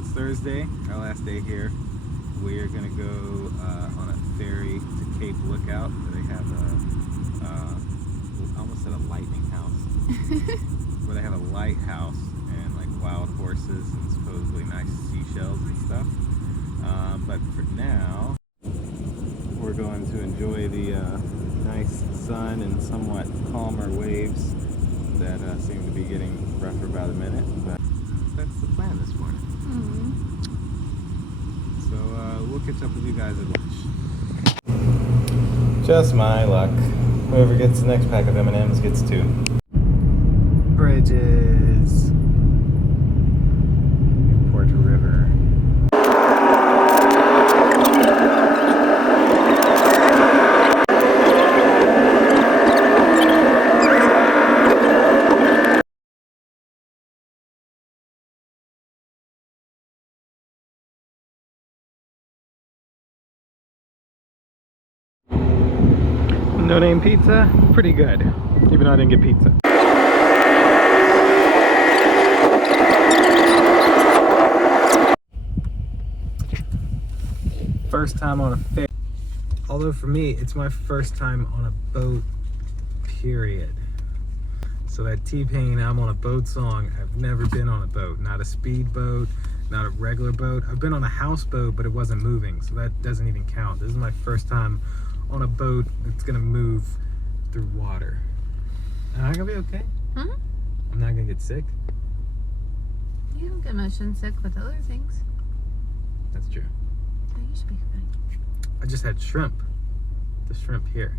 it's Thursday, our last day here. We're gonna go on a ferry to Cape Lookout. They have almost at a lightning house, where they have a lighthouse and like wild horses and supposedly nice seashells and stuff. But for now, we're going to enjoy the nice sun and somewhat calmer waves that seem to be getting rougher by the minute. But that's the plan this morning. So we'll catch up with you guys at lunch. Just my luck. Whoever gets the next pack of M&Ms gets 2. Bridges. Newport River. No Name Pizza, pretty good, even though I didn't get pizza. First time on a ferry. Although for me, it's my first time on a boat, period. So that T-Pain I'm on a boat song, I've never been on a boat. Not a speedboat, not a regular boat. I've been on a houseboat, but it wasn't moving, so that doesn't even count. This is my first time on a boat that's gonna move through water. Am I gonna be okay? I'm not gonna get sick. You don't get motion sick with other things. That's true. So you should be fine. I just had shrimp. The shrimp here.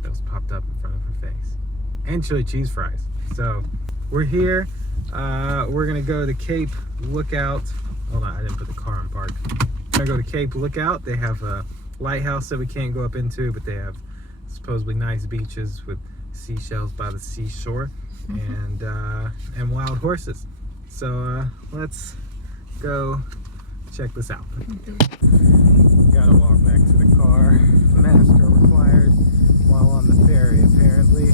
That was popped up in front of her face. And chili cheese fries. So we're here. We're gonna go to Cape Lookout. Hold on, I didn't put the car in park. We're gonna go to Cape Lookout. They have a lighthouse that we can't go up into, but they have supposedly nice beaches with seashells by the seashore and wild horses. So let's go check this out. Gotta walk back to the car. Mask are required while on the ferry, apparently.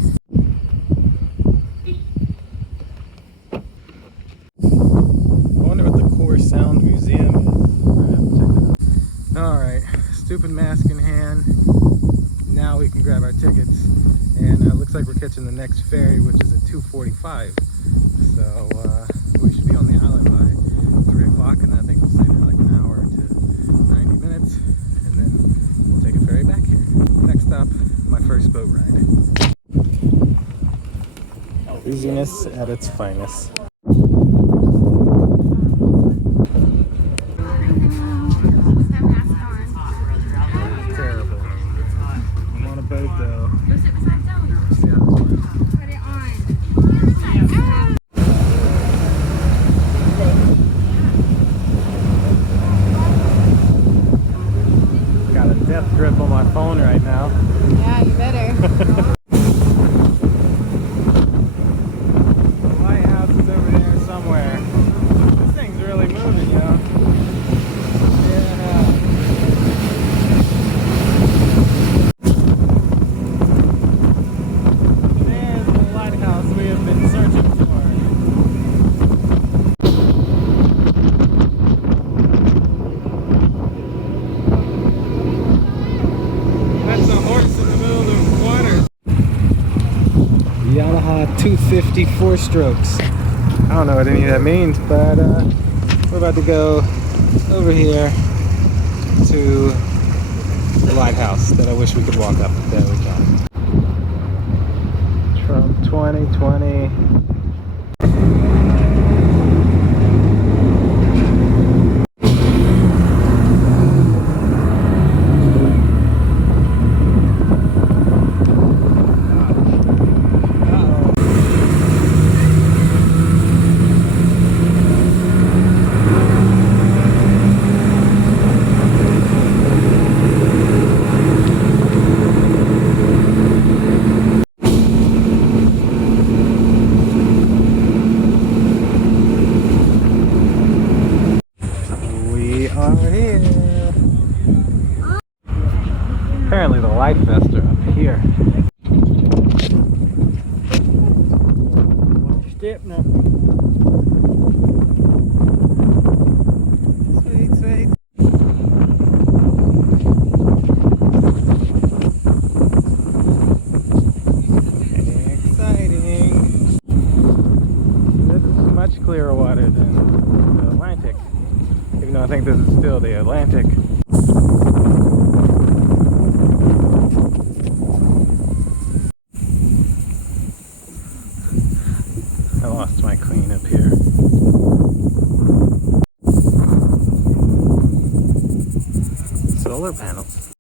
I wonder what the Core Sound Museum is. We're gonna have to check it out. Alright, stupid mask in hand. Now we can grab our tickets. And it looks like we're catching the next ferry, which is at 2:45. So we should be on the island by 3 o'clock, and I think we'll stay there like an hour to 90 minutes. And then we'll take a ferry back here. Next stop, my first boat ride. Busyness at its finest. Terrible. I'm on a boat though. Got a death grip on my phone right now. Yeah, you better. The lighthouse is over there somewhere. This thing's really moving, yo. Yeah. There's the lighthouse we have been searching for. That's a horse in the middle of the water. Yamaha 250 4-strokes. I don't know what any of that means, but we're about to go over here to the lighthouse that I wish we could walk up. There we go. Trump 2020. Apparently the light vests are up here. Watch your step now. much clearer water than the Atlantic. Even though I think this is still the Atlantic. I lost my queen up here. Solar panels.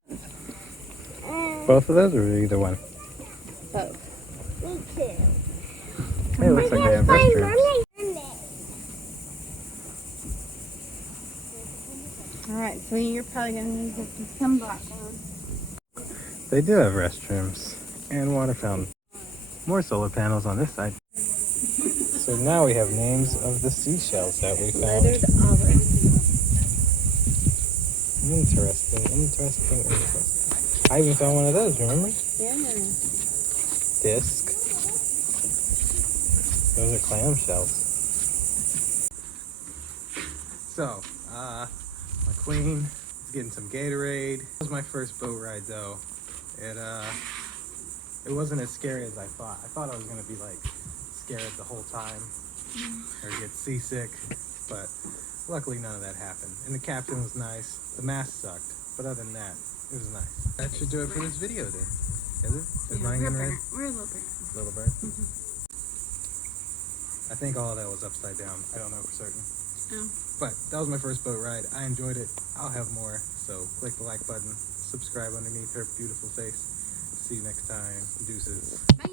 Both of those or either one? Both. Me too. Hey, it looks like they have restrooms. Alright, so you're probably gonna need to come back on. They do have restrooms and water fountain. More solar panels on this side. So now we have names of the seashells that we found. Lettered olive. Interesting. I even found one of those, remember? Yeah. Disc. Those are clam shells. So, my queen is getting some Gatorade. This was my first boat ride though. It wasn't as scary as I thought. I thought I was gonna be like scared the whole time or get seasick, but luckily none of that happened. And the captain was nice. The mast sucked, but other than that, it was nice. That should do it for this video then. Is it? Is mine getting red? We're a little bit. Little bird? I think all of that was upside down. I don't know for certain. Oh. But that was my first boat ride. I enjoyed it. I'll have more. So click the like button. Subscribe underneath her beautiful face. See you next time. Deuces. Bye.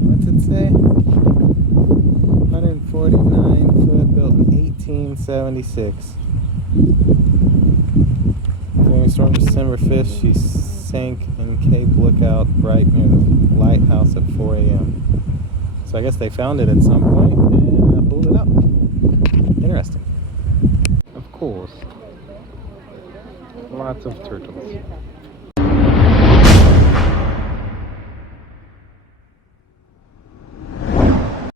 What's it say? 149 foot, built in 1876. During a storm December 5th, she sank in Cape Lookout right near the lighthouse at 4 a.m. So I guess they found it at some point and pulled it up. Interesting. Of course. Lots of turtles.